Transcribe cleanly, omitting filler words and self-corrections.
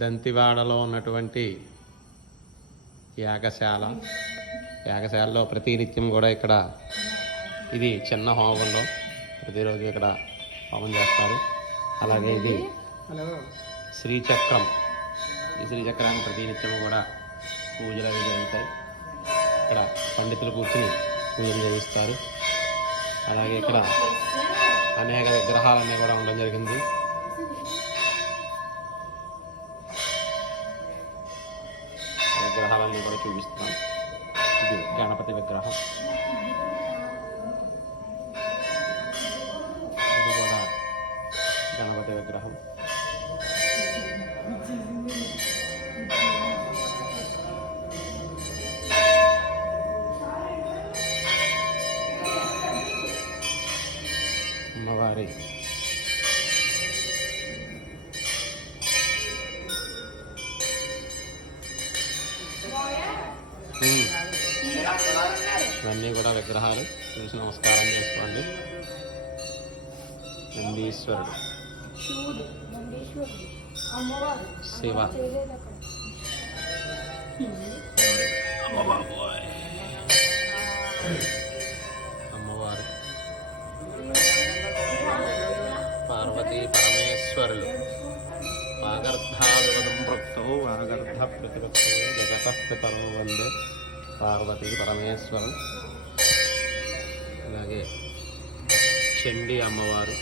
దంతివాడలో ఉన్నటువంటి యాగశాలలో ప్రతినిత్యం కూడా ఇక్కడ ఇది చిన్న హోమంలో ప్రతిరోజు ఇక్కడ హోమం చేస్తారు. అలాగే ఇది శ్రీచక్రం. ఈ శ్రీచక్రాన్ని ప్రతినిత్యం కూడా పూజలు అవి జరుగుతాయి. ఇక్కడ పండితులు కూర్చుని పూజలు చేయిస్తారు. అలాగే ఇక్కడ అనేక విగ్రహాలన్నీ కూడా ఉండడం జరిగింది. విగ్రహాలన్నీ కూడా చూపిస్తున్నాం. ఇది గణపతి విగ్రహం. ఇది కూడా గణపతి విగ్రహం. అమ్మవారి ఇవన్నీ కూడా విగ్రహాలు. చూసి నమస్కారం చేసుకోండి. నందీశ్వరుడు, శివ, అమ్మవారు, పార్వతీ పరమేశ్వరులు. వాగర్ధావివదం ప్రోక్తౌ వాగర్ధ ప్రతిపక్షే జగతః పితరౌ వందే పార్వతీ పరమేశ్వరం. అలాగే చండీ అమ్మవారు,